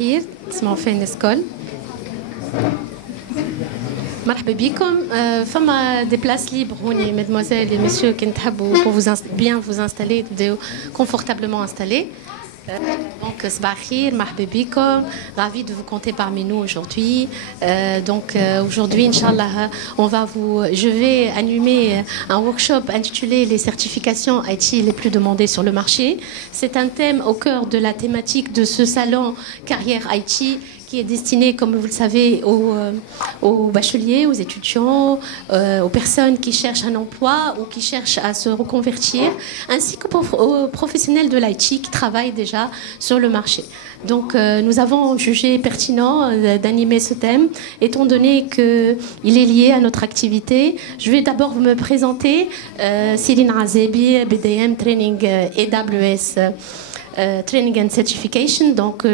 خير تسمعوا فين السكول مرحبا بكم فما دي بلاس ليبر هوني mesdemoiselles et messieurs qui تحبوا pour vous bien vous installer تبداو confortablement installés. Donc صباح الخير مرحبا بكم, ravi de vous compter parmi nous aujourd'hui. Aujourd'hui Inch'Allah je vais animer un workshop intitulé les certifications IT les plus demandées sur le marché. C'est un thème au cœur de la thématique de ce salon carrière IT qui est destiné, comme vous le savez, aux bacheliers, aux étudiants, aux personnes qui cherchent un emploi ou qui cherchent à se reconvertir, ainsi qu'aux professionnels de l'IT qui travaillent déjà sur le marché. Donc nous avons jugé pertinent d'animer ce thème, étant donné qu'il est lié à notre activité. Je vais d'abord me présenter, Céline Azebi, BDM Training AWS. Training and Certification, donc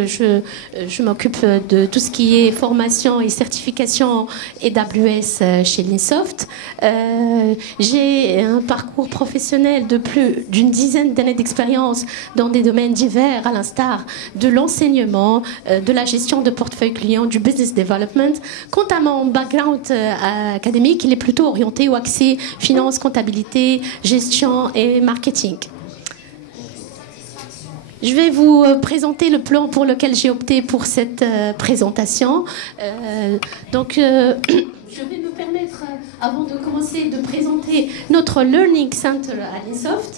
je m'occupe de tout ce qui est formation et certification AWS chez Linsoft. J'ai un parcours professionnel de plus d'une dizaine d'années d'expérience dans des domaines divers, à l'instar de l'enseignement, de la gestion de portefeuille client, du business development. Quant à mon background académique, il est plutôt orienté ou axé finance, comptabilité, gestion et marketing. Je vais vous présenter le plan pour lequel j'ai opté pour cette présentation. Je vais me permettre, avant de commencer, de présenter notre Learning Center à Linsoft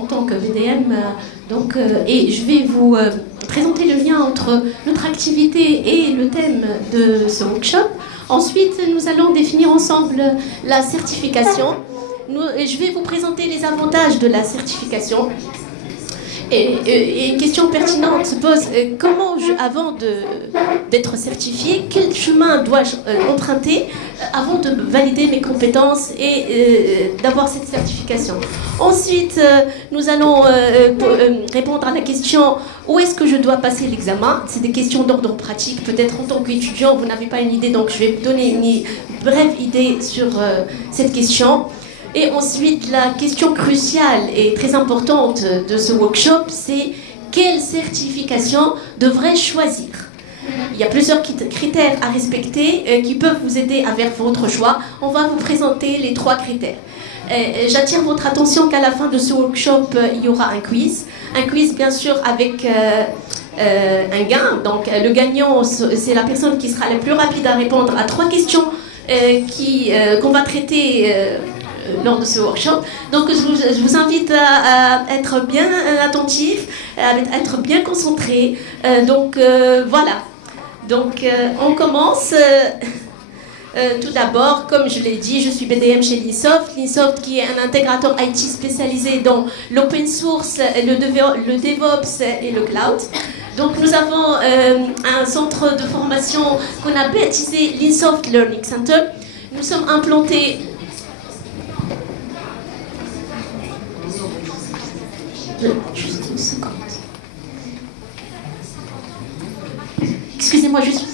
en tant que VDM. Et je vais vous présenter le lien entre notre activité et le thème de ce workshop. Ensuite, nous allons définir ensemble la certification. Je vais vous présenter les avantages de la certification. Et une question pertinente se pose, comment, avant d'être certifié, quel chemin dois-je emprunter avant de valider mes compétences et d'avoir cette certification? Ensuite, nous allons répondre à la question, où est-ce que je dois passer l'examen? C'est des questions d'ordre pratique. Peut-être en tant qu'étudiant, vous n'avez pas une idée, donc je vais vous donner une brève idée sur cette question. Et ensuite, la question cruciale et très importante de ce workshop, c'est quelle certification devrais-je choisir? Il y a plusieurs critères à respecter qui peuvent vous aider à faire votre choix. On va vous présenter les 3 critères. J'attire votre attention qu'à la fin de ce workshop, il y aura un quiz. Un quiz, bien sûr, avec un gain. Donc, le gagnant, c'est la personne qui sera la plus rapide à répondre à 3 questions qu'on va traiter lors de ce workshop. Donc je vous invite à être bien attentif, à être bien concentré. Voilà. Donc on commence. Tout d'abord, comme je l'ai dit, je suis BDM chez Linsoft. Linsoft qui est un intégrateur IT spécialisé dans l'open source, le DevOps et le cloud. Donc nous avons un centre de formation qu'on a baptisé Linsoft Learning Center. Nous sommes implantés juste une seconde. Excusez-moi, juste.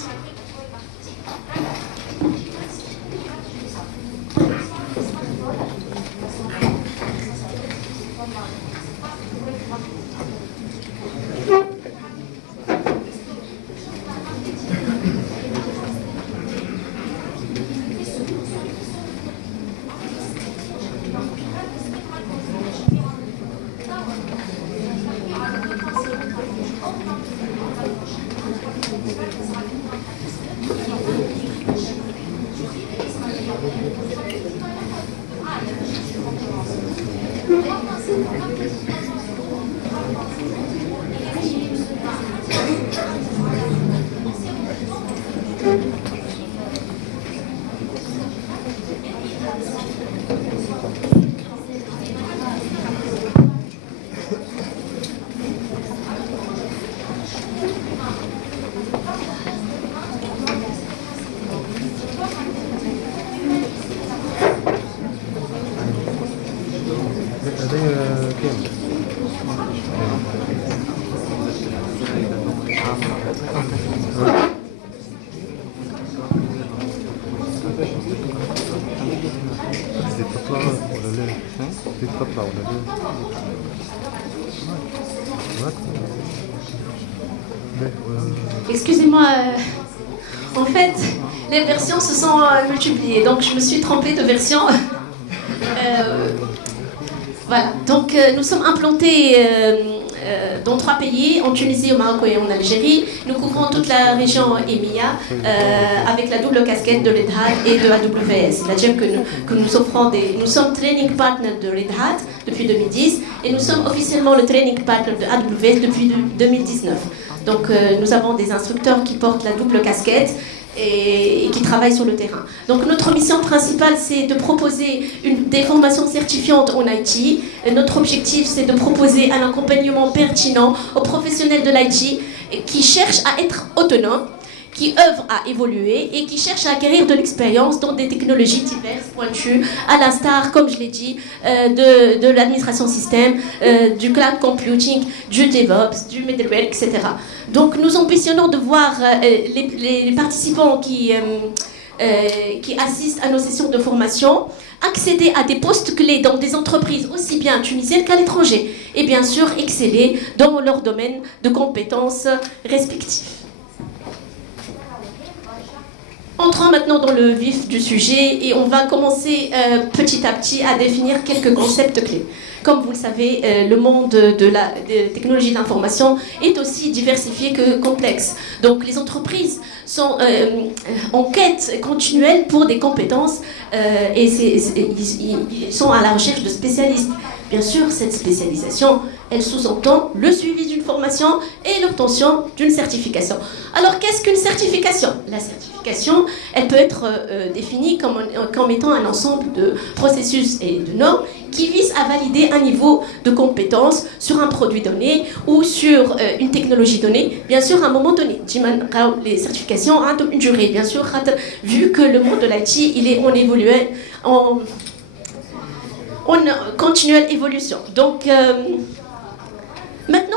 Des Excusez-moi, en fait, les versions se sont multipliées, donc je me suis trompée de version. Voilà, donc nous sommes implantés dans 3 pays, en Tunisie, au Maroc et en Algérie. Nous couvrons toute la région EMEA avec la double casquette de Red Hat et de AWS. C'est-à-dire que nous offrons nous sommes training partner de Red Hat depuis 2010 et nous sommes officiellement le training partner de AWS depuis 2019. Donc nous avons des instructeurs qui portent la double casquette et qui travaillent sur le terrain. Donc notre mission principale, c'est de proposer des formations certifiantes en IT. Notre objectif, c'est de proposer un accompagnement pertinent aux professionnels de l'IT qui cherchent à être autonomes, qui œuvrent à évoluer et qui cherchent à acquérir de l'expérience dans des technologies diverses, pointues, à l'instar, comme je l'ai dit, de l'administration système, du cloud computing, du DevOps, du middleware, etc. Donc nous ambitionnons de voir les participants qui assistent à nos sessions de formation accéder à des postes clés dans des entreprises aussi bien tunisiennes qu'à l'étranger et bien sûr exceller dans leur domaine de compétences respectifs. Entrons maintenant dans le vif du sujet et on va commencer petit à petit à définir quelques concepts clés. Comme vous le savez, le monde des technologies d'information est aussi diversifié que complexe. Donc les entreprises sont en quête continuelle pour des compétences et ils sont à la recherche de spécialistes. Bien sûr, cette spécialisation, elle sous-entend le suivi d'une formation et l'obtention d'une certification. Alors, qu'est-ce qu'une certification? La certification, elle peut être définie comme étant un ensemble de processus et de normes qui visent à valider un niveau de compétence sur un produit donné ou sur une technologie donnée, bien sûr à un moment donné. Les certifications ont une durée, bien sûr, vu que le monde de l'IT, il est en continuelle évolution. Donc, maintenant,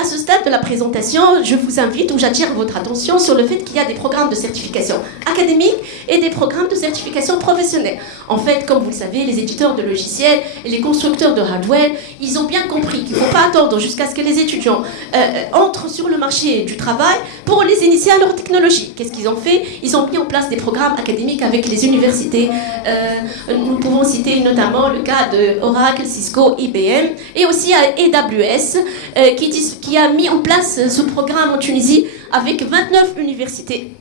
à ce stade de la présentation, je vous invite ou j'attire votre attention sur le fait qu'il y a des programmes de certification académique et des programmes de certification professionnelle. En fait, comme vous le savez, les éditeurs de logiciels et les constructeurs de hardware, ils ont bien compris qu'il ne faut pas attendre jusqu'à ce que les étudiants entrent sur le marché du travail pour les initier à leur technologie. Qu'est-ce qu'ils ont fait? Ils ont mis en place des programmes académiques avec les universités. Nous pouvons citer notamment le cas de Oracle, Cisco, IBM et aussi AWS qui a mis en place ce programme en Tunisie avec 29 universités,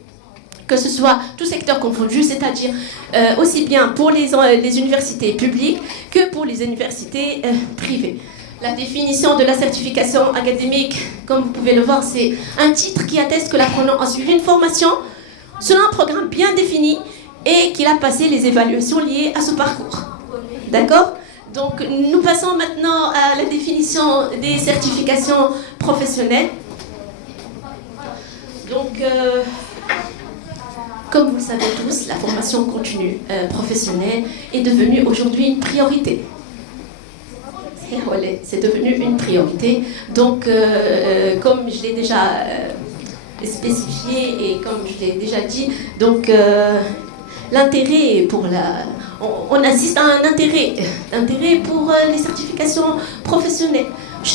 que ce soit tout secteur confondu, c'est-à-dire aussi bien pour les universités publiques que pour les universités privées. La définition de la certification académique, comme vous pouvez le voir, c'est un titre qui atteste que l'apprenant a suivi une formation selon un programme bien défini et qu'il a passé les évaluations liées à ce parcours. D'accord ? Donc, nous passons maintenant à la définition des certifications professionnelles. Donc, comme vous le savez tous, la formation continue professionnelle est devenue aujourd'hui une priorité. C'est devenu une priorité. Donc, comme je l'ai déjà spécifié et comme je l'ai déjà dit, donc l'intérêt pour on assiste à un intérêt pour les certifications professionnelles.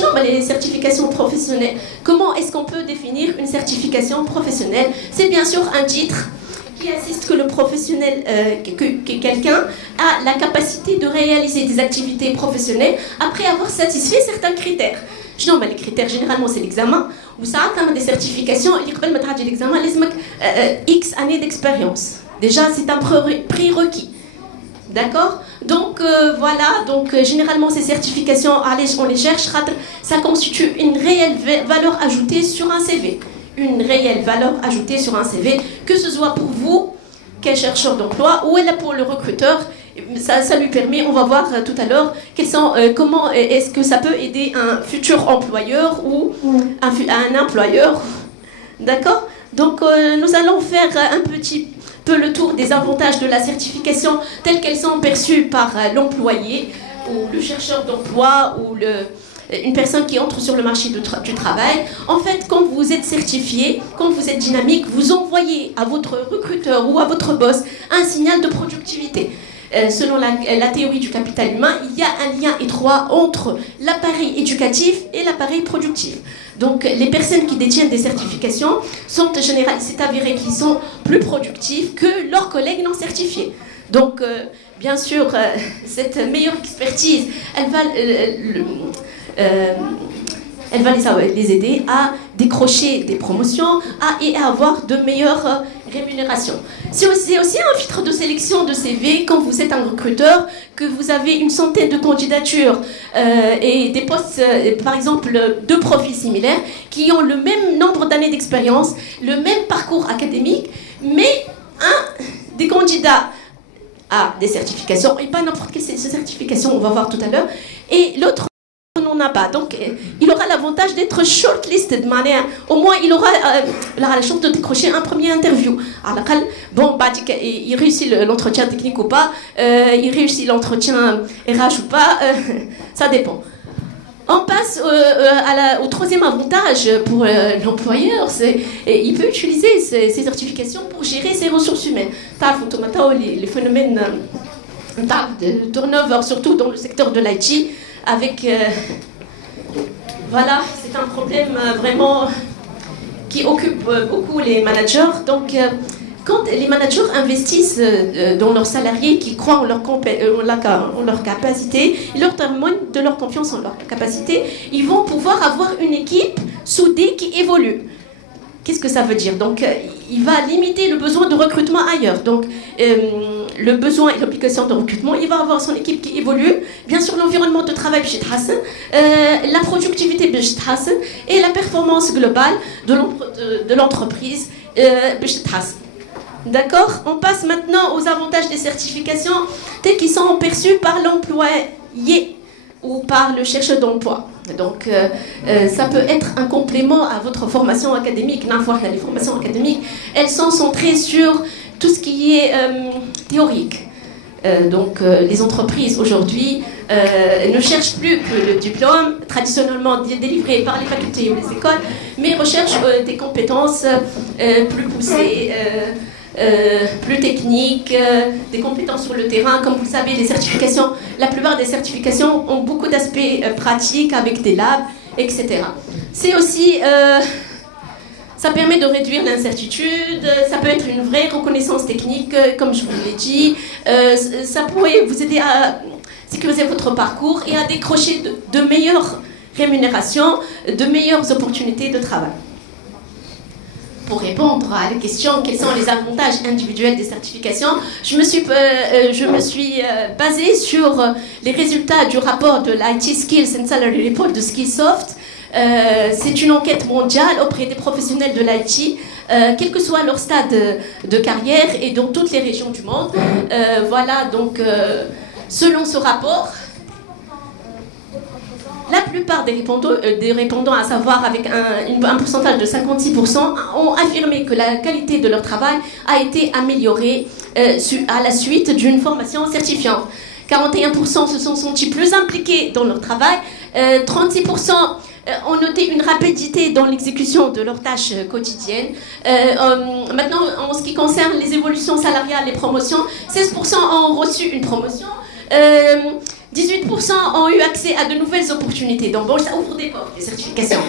Non, les certifications professionnelles. Comment est-ce qu'on peut définir une certification professionnelle? C'est bien sûr un titre qui insiste que le professionnel, que quelqu'un a la capacité de réaliser des activités professionnelles après avoir satisfait certains critères. Non, les critères, généralement, c'est l'examen. Ou ça a des certifications, l'examen, X années d'expérience. Déjà, c'est un prérequis. D'accord? Donc, voilà. Donc, généralement, ces certifications, on les cherche. Ça constitue une réelle valeur ajoutée sur un CV. Une réelle valeur ajoutée sur un CV, que ce soit pour vous, quel chercheur d'emploi, ou pour le recruteur. Ça lui permet, on va voir tout à l'heure, comment est-ce que ça peut aider un futur employeur ou un employeur. D'accord? Donc, nous allons faire un petit peu le tour des avantages de la certification telles qu'elles sont perçues par l'employé ou le chercheur d'emploi ou une personne qui entre sur le marché du travail. En fait, quand vous êtes certifié, quand vous êtes dynamique, vous envoyez à votre recruteur ou à votre boss un signal de productivité. selon la théorie du capital humain, il y a un lien étroit entre l'appareil éducatif et l'appareil productif. Donc, les personnes qui détiennent des certifications sont en général, c'est avéré qu'ils sont plus productifs que leurs collègues non certifiés. Donc, bien sûr, cette meilleure expertise, elle va les aider à décrocher des promotions et à avoir de meilleures rémunérations. C'est aussi un filtre de sélection de CV quand vous êtes un recruteur, que vous avez une centaine de candidatures et des postes, par exemple, deux profils similaires qui ont le même nombre d'années d'expérience, le même parcours académique, mais un des candidats a des certifications, et pas n'importe quelle certification, on va voir tout à l'heure, et l'autre n'en a pas. Donc, il aura l'avantage d'être shortlisted. Au moins, il aura la chance de décrocher un premier interview. Bon, il réussit l'entretien technique ou pas, il réussit l'entretien RH ou pas, ça dépend. On passe au troisième avantage pour l'employeur, il peut utiliser ces certifications pour gérer ses ressources humaines. Les phénomènes de turnover, surtout dans le secteur de l'IT, avec... voilà, c'est un problème vraiment qui occupe beaucoup les managers. Donc, quand les managers investissent dans leurs salariés, qui croient en leur capacité, ils leur témoignent de leur confiance en leur capacité, ils vont pouvoir avoir une équipe soudée qui évolue. Qu'est-ce que ça veut dire? Donc, il va limiter le besoin de recrutement ailleurs. Donc, le besoin et l'obligation de recrutement, il va avoir son équipe qui évolue. Bien sûr, l'environnement de travail, la productivité, et la performance globale de l'entreprise. D'accord? On passe maintenant aux avantages des certifications tels qu'ils sont perçus par l'employé ou par le chercheur d'emploi. Donc, ça peut être un complément à votre formation académique. Les formations académiques, elles sont centrées sur tout ce qui est théorique. Donc, les entreprises aujourd'hui ne cherchent plus que le diplôme traditionnellement délivré par les facultés ou les écoles, mais recherchent des compétences plus poussées, plus techniques, des compétences sur le terrain. Comme vous le savez, les certifications, la plupart des certifications ont beaucoup d'aspects pratiques avec des labs, etc. C'est aussi, ça permet de réduire l'incertitude, ça peut être une vraie reconnaissance technique, comme je vous l'ai dit, ça pourrait vous aider à sécuriser votre parcours et à décrocher de meilleures rémunérations, de meilleures opportunités de travail. Pour répondre à la question quels sont les avantages individuels des certifications, je me suis basée sur les résultats du rapport de l'IT Skills and Salary Report de Skillsoft. C'est une enquête mondiale auprès des professionnels de l'IT, quel que soit leur stade de carrière et dans toutes les régions du monde. Voilà, donc selon ce rapport, la plupart des répondants, à savoir avec un pourcentage de 56%, ont affirmé que la qualité de leur travail a été améliorée à la suite d'une formation certifiante. 41% se sont sentis plus impliqués dans leur travail, 36% ont noté une rapidité dans l'exécution de leurs tâches quotidiennes. Maintenant, en ce qui concerne les évolutions salariales et promotions, 16% ont reçu une promotion, 18% ont eu accès à de nouvelles opportunités d'embauche. Ça ouvre des portes, les certifications.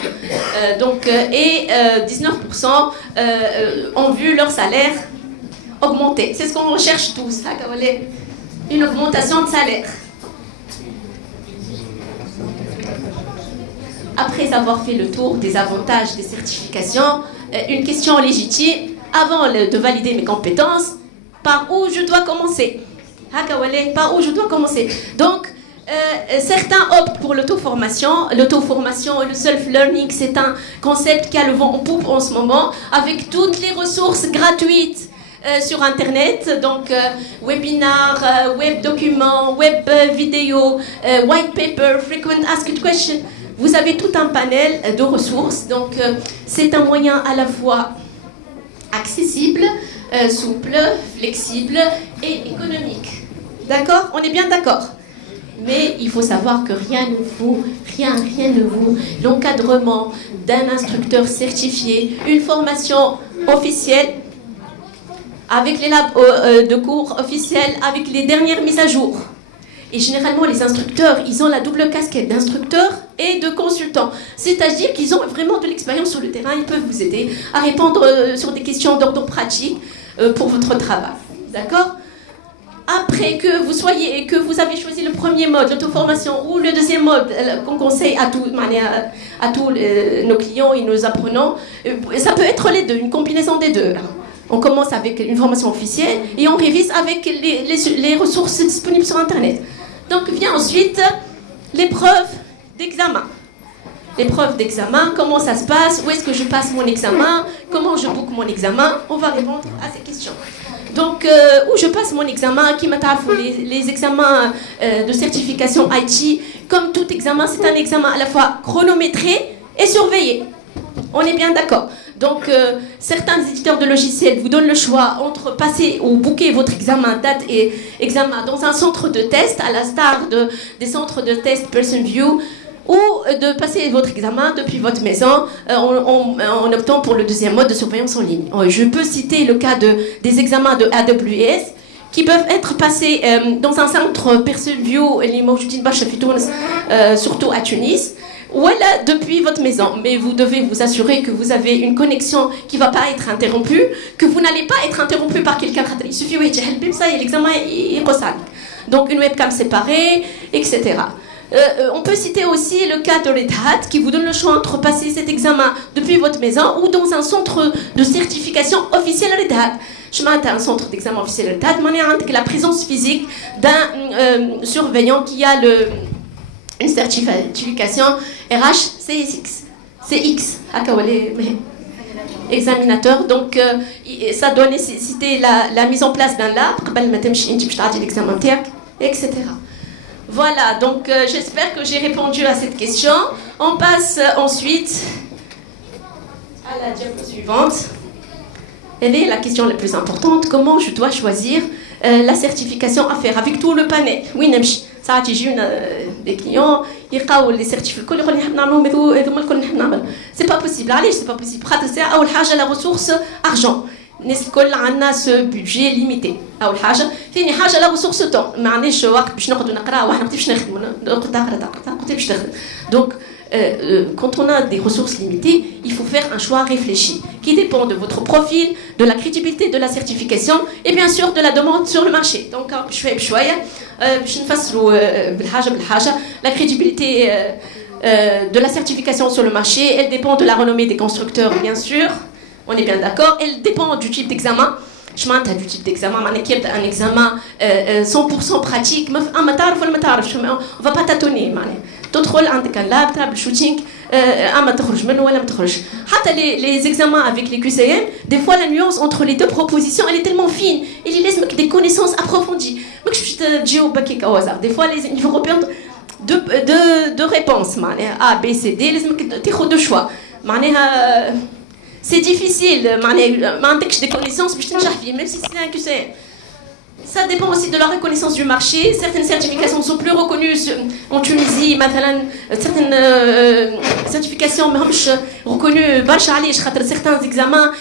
Et 19% ont vu leur salaire augmenter. C'est ce qu'on recherche tous, une augmentation de salaire. Après avoir fait le tour des avantages des certifications, une question légitime, avant de valider mes compétences, par où je dois commencer? Par où je dois commencer? Donc, certains optent pour l'auto-formation. L'auto-formation et le self-learning, c'est un concept qui a le vent en poupe en ce moment, avec toutes les ressources gratuites sur Internet, donc webinars, web documents, web vidéos, white paper, frequent asked questions. Vous avez tout un panel de ressources, donc c'est un moyen à la fois accessible, souple, flexible et économique. D'accord? On est bien d'accord? Mais il faut savoir que rien ne vaut l'encadrement d'un instructeur certifié, une formation officielle avec les labs de cours officiels, avec les dernières mises à jour. Et généralement, les instructeurs, ils ont la double casquette d'instructeur et de consultant. C'est-à-dire qu'ils ont vraiment de l'expérience sur le terrain, ils peuvent vous aider à répondre sur des questions d'ordre pratique pour votre travail. D'accord? Après que vous avez choisi le premier mode, l'auto-formation, ou le deuxième mode qu'on conseille à tous nos clients et nos apprenants, ça peut être les deux, une combinaison des deux. On commence avec une formation officielle et on révise avec les ressources disponibles sur Internet. Donc vient ensuite l'épreuve d'examen. L'épreuve d'examen, comment ça se passe, où est-ce que je passe mon examen, comment je book mon examen, on va répondre à ces questions. Donc, où je passe mon examen, qui m'a les examens de certification IT, comme tout examen, c'est un examen à la fois chronométré et surveillé. On est bien d'accord. Donc, certains éditeurs de logiciels vous donnent le choix entre passer ou booker votre examen, date et examen dans un centre de test, à la star des centres de test Person View, ou de passer votre examen depuis votre maison en optant pour le deuxième mode de surveillance en ligne. Je peux citer le cas des examens de AWS qui peuvent être passés dans un centre Person View, surtout à Tunis, voilà, depuis votre maison. Mais vous devez vous assurer que vous avez une connexion qui ne va pas être interrompue, que vous n'allez pas être interrompu par quelqu'un. Il suffit, ça y est, l'examen est possible. Donc une webcam séparée, etc. On peut citer aussi le cas de Red Hat qui vous donne le choix entre passer cet examen depuis votre maison ou dans un centre de certification officielle Red Hat. Je m'attends à un centre d'examen officiel Red Hat, la présence physique d'un surveillant qui a une certification RH CX, examinateur. Donc ça doit nécessiter la mise en place d'un lab, etc. Voilà, donc j'espère que j'ai répondu à cette question. On passe ensuite à la diapo suivante. Elle est la question la plus importante. Comment je dois choisir la certification à faire avec tout le panel? Oui, ça des clients, ils ont les certificats, c'est pas possible. Allez, c'est pas possible. C'est la ressource argent. نسكل عنا ce budget limité. أول حاجة ثاني حاجة لا ressource temps. ما عندناش وقت باش نقعدوا نقراو واحنا ما كنتش نخدموا نقعد باش نخدم. Donc quand on a des ressources limitées, il faut faire un choix réfléchi qui dépend de votre profil, de la crédibilité de la certification et bien sûr de la demande sur le marché. Donc بشوية باش نفسروا بالحاجة la crédibilité de la certification sur le marché, elle dépend de la renommée des constructeurs bien sûr. On est bien d'accord. Elle dépend du type d'examen. Je m'entends du type d'examen. Un examen 100% pratique. On ne va pas tâtonner. تدخل عندك un lab, table shooting, أما تخرج منه ولا ما تخرج. حتى les examens avec les QCM, des fois la nuance entre les deux propositions, elle est tellement fine. Il laisse des connaissances approfondies. Des fois les niveaux européens de réponse. A, B, C, D, les deux choix. C'est difficile, des connaissances, même si c'est un QCM. Ça dépend aussi de la reconnaissance du marché. Certaines certifications sont plus reconnues en Tunisie. Certaines certifications sont reconnues. Certains examens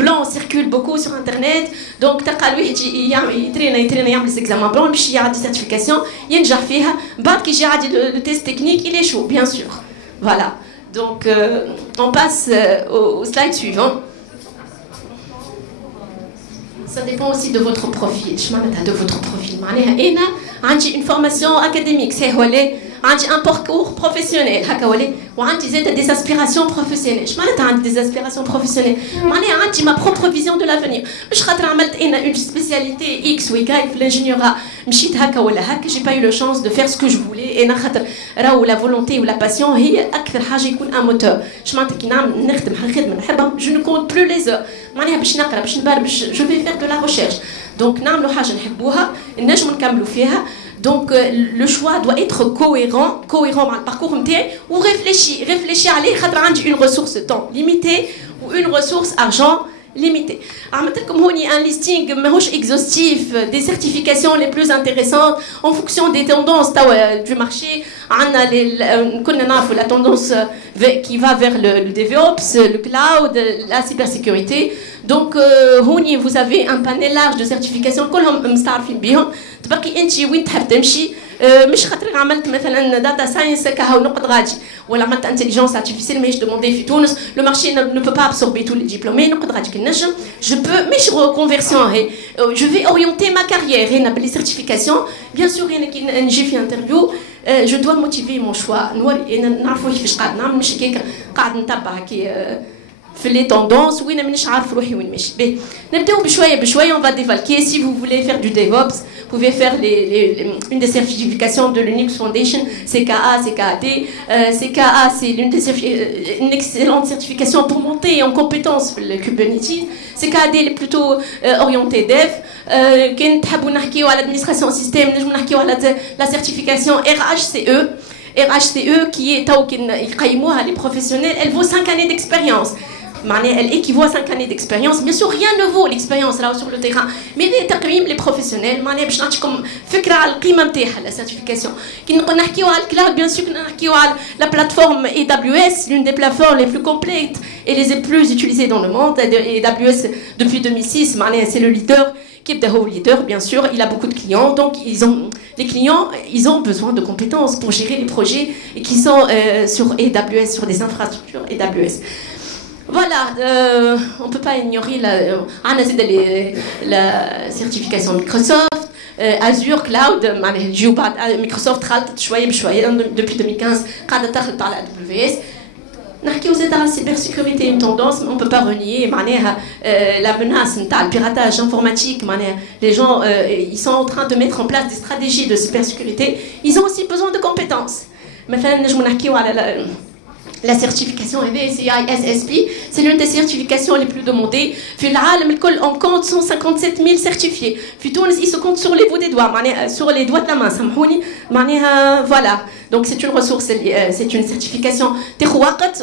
blancs circulent beaucoup sur Internet. Donc, il y a des examens blancs, il y a des certifications. Il y a le test technique, il échoue, bien sûr. Voilà. Donc, on passe au slide suivant. Ça dépend aussi de votre profil. De votre profil. J'ai une formation académique, c'est un parcours professionnel, j'ai des aspirations professionnelles. Des aspirations professionnelles. J'ai ma propre vision de l'avenir. Je suis une spécialité X ou Y في l'ingénierie. J'ai pas eu la chance de faire ce que je voulais. Et la volonté ou la passion هي أكثر حاجة يكون un moteur. Je ne compte plus les heures. Je vais faire de la recherche. Donc نعملوا حاجة نحبوها نجموا نكملوا فيها. Donc le choix doit être cohérent dans le parcours ou réfléchir عليه خاطر عندي une ressource temps limitée ou une ressource argent limité. عملتلكم un listing ماهوش exhaustif des certifications les plus intéressantes en fonction des tendances du marché. كنا نعرفوا la tendance qui va vers le DevOps, le cloud, la cybersécurité. Donc vous avez un panel large de certifications كلهم مستعرفين بهم. تبقي انت وين تحب تمشي. مش خاطر عملت مثلا داتا ساينس كهو نقد غادي ولا عملت انتليجنس ارتيفيسيال ماهيش دوموندي في تونس لو مارشي ne peut pas absorber tous les diplômés نقد غادي كي نجم je peux مش reconversion هي je vais orienter ma carrière هنا باللي certification bien sûr هنا كي نجي في انترفيو je dois motiver mon choix نوري نعرفوا كيفاش قاعد نعمل مش هكاك قاعد نتبع كي في les tendances وين مانيش عارف روحي وين ماشي باهي نبداو بشويه on va dévalquer si vous voulez faire du DevOps vous pouvez faire une des certifications de l'Unix Foundation, CKA, CKAD. CKA, c'est une excellente certification pour monter en compétence le Kubernetes. CKAD, elle est plutôt orientée dev. Quand تحبوا نحكيو على l'administration système, نجمو نحكيو على la certification RHCE. RHCE qui est يقيموها les professionnels, elle vaut 5 années d'expérience. Elle équivaut à 5 années d'expérience. Bien sûr, rien ne vaut l'expérience là sur le terrain. Mais les professionnels, باش نعطيكم فكرة على القيمة نتاعها la certification. كي نحكيو على الكلاود, bien sûr, نحكيو على la plateforme AWS, l'une des plateformes les plus complètes et les plus utilisées dans le monde. AWS depuis 2006, c'est le leader. Kibdaho leader, bien sûr, il a beaucoup de clients, donc les clients, ils ont besoin de compétences pour gérer les projets qui sont sur AWS, sur des infrastructures AWS. Voilà, on ne peut pas ignorer la certification Microsoft, Azure Cloud, Microsoft depuis 2015, par la AWS. نحكيو زاد على السيبرسيكوريتي une tendance on peut pas renier معناها la menace نتاع le piratage informatique معناها les gens ils sont en train de mettre en place des stratégies de cybersécurité ils ont aussi besoin de compétences مثلا نجمو نحكيو على la certification CISSP, c'est l'une des certifications les plus demandées. On compte 157 000 certifiés. Puis Tunis, ils se comptent sur les bouts des doigts, sur les doigts de la main. Voilà. Donc c'est une ressource, c'est une certification.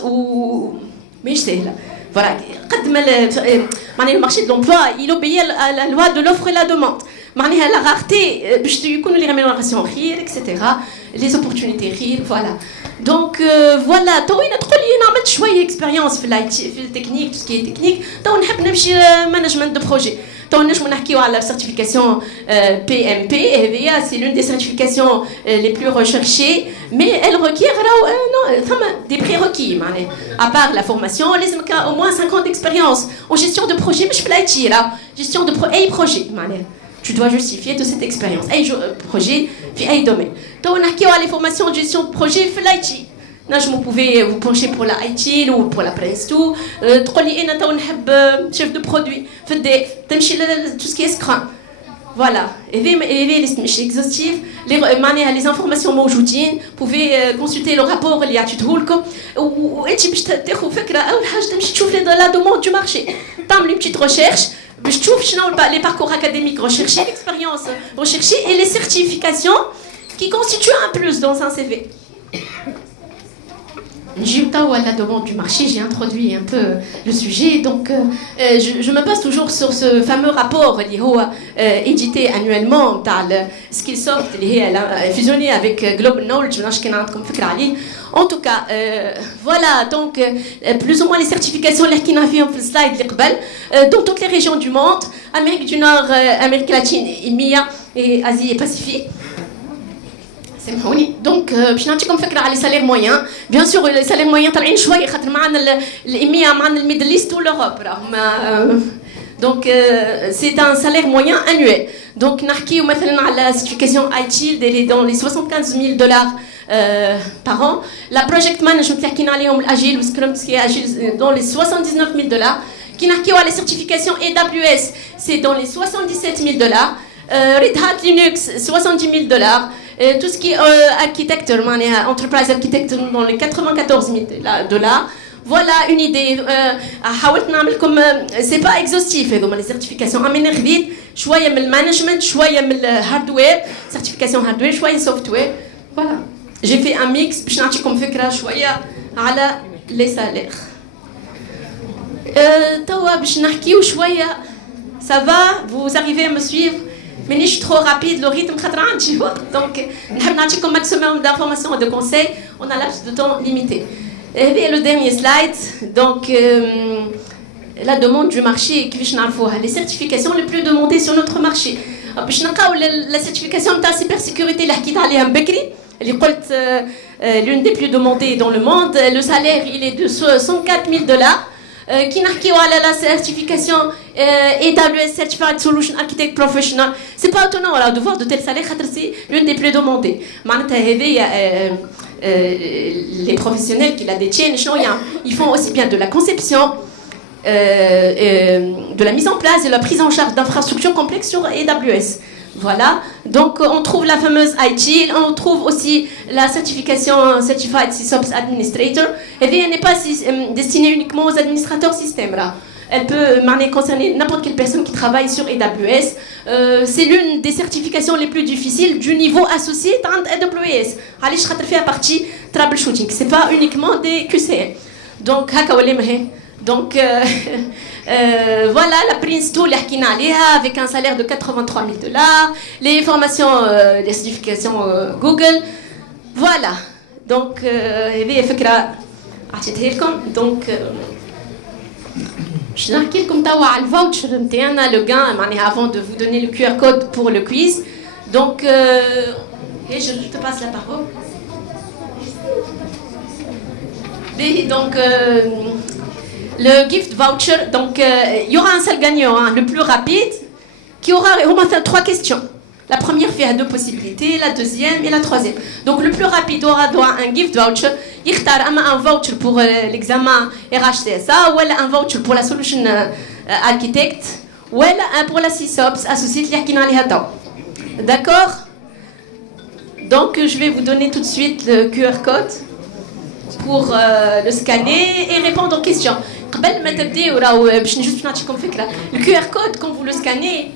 Ou mais je sais là. Voilà. Le marché de l'emploi, il obéit à la loi de l'offre et la demande. La rareté, les rémunérations, etc. Les opportunités, voilà. Donc voilà, toi il a trop lié نعمل شوية expérience في l'IT, في التكنيك, tout ce qui est technique. toi نحب نمشي management de projet. toi نجم نحكيو على la certification PMP. C'est l'une des certifications les plus recherchées, mais elle requiert des prérequis. À part la formation, لازم au moins 5 ans d'expérience en gestion de projet. مش في l'IT là, gestion de projet. Tu dois justifier de cette expérience. أي projet, في أي domaine. Donc, on a les formations de gestion de projet في l'IT. Vous pouvez vous pencher pour la IT ou pour la Prince 2. تقولي أنا تو نحب chef de produit في الديف. تمشي tout ce qui est Scrum. Voilà. Et مش exhaustif. Les informations موجودين. Vous pouvez consulter le rapport اللي عطيته لكم. وأنت باش تاخذ فكرة أول حاجة تمشي تشوف la demande du marché. تعمل une petite recherche. Je trouve les parcours académiques recherchés, l'expérience recherchée et les certifications qui constituent un plus dans un CV. À la demande du marché, j'ai introduit un peu le sujet. Donc, je me base toujours sur ce fameux rapport édité annuellement par le Skillsoft, fusionné avec Global Knowledge. En tout cas, voilà, donc plus ou moins les certifications qu'on a vues dans le slide dans toutes les régions du monde, Amérique du Nord, Amérique latine, EMEA et Asie et Pacifique. Donc, باش نعطيكم فكرة على les salaires moyens. Bien sûr, les salaires moyens طالعين شوية خاطر معنا الإيميا معنا الميدل إيست والأوروب راهم. Donc, c'est un salaire moyen annuel. Donc, نحكيو مثلا على certification IT dans les $75,000 par an. La project management اللي حكينا عليهم الأجيل والسكرام qui est agile dans les $79,000. كي نحكيو على certification AWS, c'est dans les $77,000. Red Hat Linux, $70,000. Tout ce qui est architecture, enterprise architecture dans les $94,000. Voilà une idée. C'est pas exhaustif les certifications. شوية من management, شوية من hardware, certification hardware, شوية software. Voilà. J'ai fait un mix باش نعطيكم فكرة شوية على les salaires. توا باش نحكيو شويه. Ça va, vous arrivez à me suivre? مانيش trop rapide le rythme خاطر عندي وقت دونك نحب نعطيكم maximum d'informations et de conseils. On a laps de temps limité. Et le dernier slide, donc la demande du marché, les certifications les plus demandées sur notre marché. La certification de la cybersécurité, l'une des plus demandées dans le monde. Le salaire, il est de 104 000 $. Qui n'a la certification AWS Certified Solution Architect Professional. C'est pas étonnant de voir de tels salaires, c'est l'une des plus demandées. Les professionnels qui la détiennent, ils font aussi bien de la conception, de la mise en place et la prise en charge d'infrastructures complexes sur AWS. Voilà, donc on trouve la fameuse IT, on trouve aussi la certification Certified SysOps Administrator. Et bien, elle n'est pas destinée uniquement aux administrateurs système. Elle peut concerner n'importe quelle personne qui travaille sur AWS. C'est l'une des certifications les plus difficiles du niveau associé dans AWS. Allez, je vais faire partie troubleshooting. Ce n'est pas uniquement des QCM. Donc, voilà la Prince Tool avec un salaire de 83 000 $, les formations, les certifications Google. Voilà. Donc, je vais vous donner le voucher le gain avant de vous donner le QR code pour le quiz. Donc, je te passe la parole. Donc, le gift voucher, donc il y aura un seul gagnant, le plus rapide, qui aura au moins 3 questions. La première fait 2 possibilités, la deuxième et la troisième. Donc le plus rapide aura droit à un gift voucher. Il y aura un voucher pour l'examen RHCSA, ou un voucher pour la solution architect, ou un pour la SysOps associée à. D'accord? Donc je vais vous donner tout de suite le QR code pour le scanner et répondre aux questions. Le QR code, quand vous le scannez,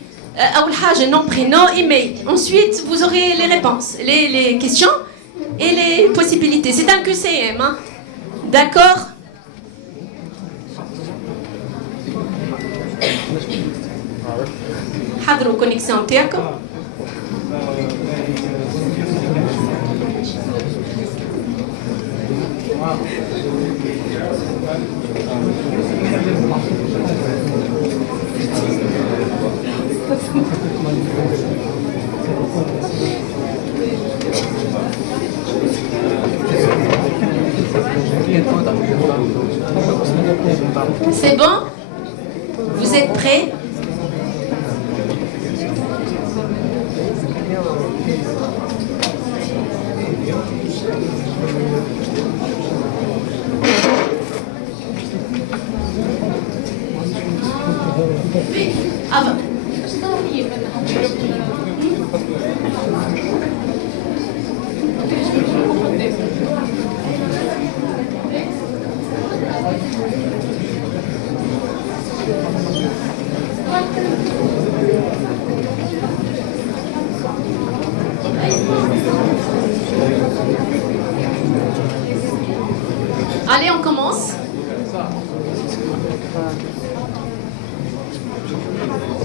nom, prénom, email. Ensuite, vous aurez les réponses, les questions et les possibilités. C'est un QCM, hein? D'accord? حضروا connexion تاعكم. C'est bon? Vous êtes prêts? Oui, avant. Allez, on commence.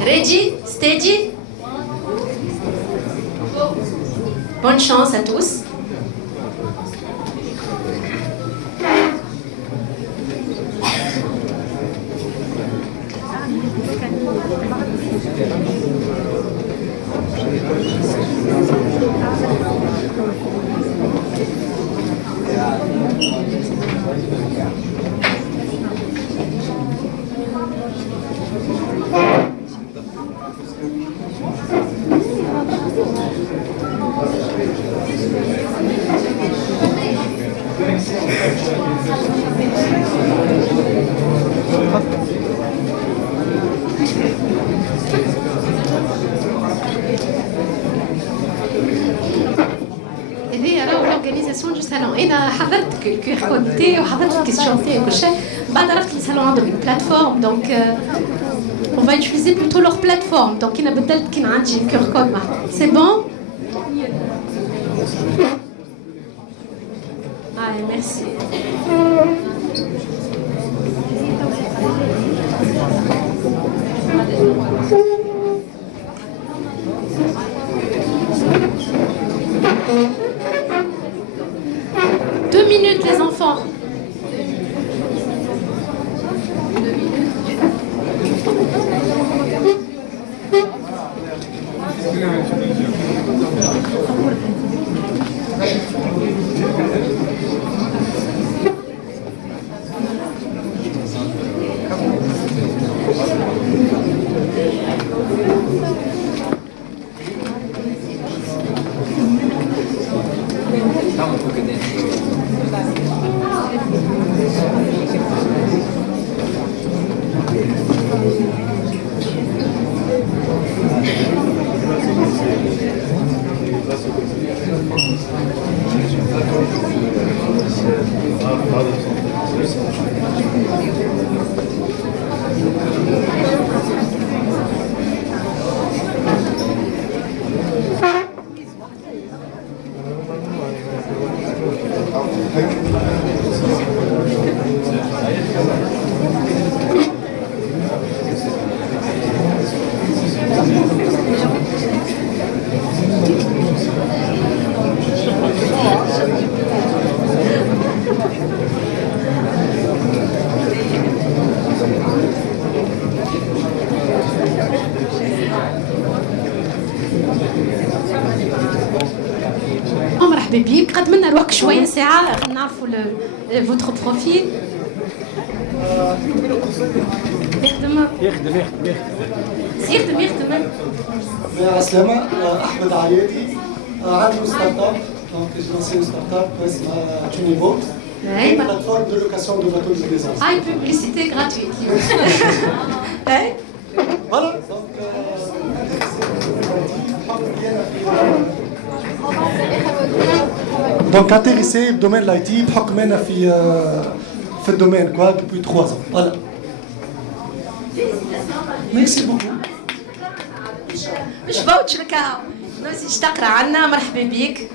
Ready? Steady? Bonne chance à tous. l'organisation du salon. إذا حضرت الكيو ار كود تاعي وحضرت الكيستيون تاعي وكل شيء بعد عرفت الصالون عندهم une plateforme donc on va utiliser plutôt leur plateforme donc أنا بدلت كان عندي الكيو ار كود معهم. C'est bon? Allez, merci. minutes les enfants. مرحبا بك. قدمنا الوقت شويه ساعه نعرفوا فوتر بروفيل. يخدم عسلامة. أحمد عيادي عندي ستارت اب دونك جي ستارت اب اسمها تونيبوت بلاتفورم دو لوكاسيون دو باتو دو ديزاست. هاي بوبليسيتي غراتويت. فوالا دونك انتريسي بدومين لاي تي بحكم انا في الدومين كوا دوبوي 3 ans. فوالا ميرسي بوكو. مش فوتش لك نسيت تقرا عنا. مرحبا بك.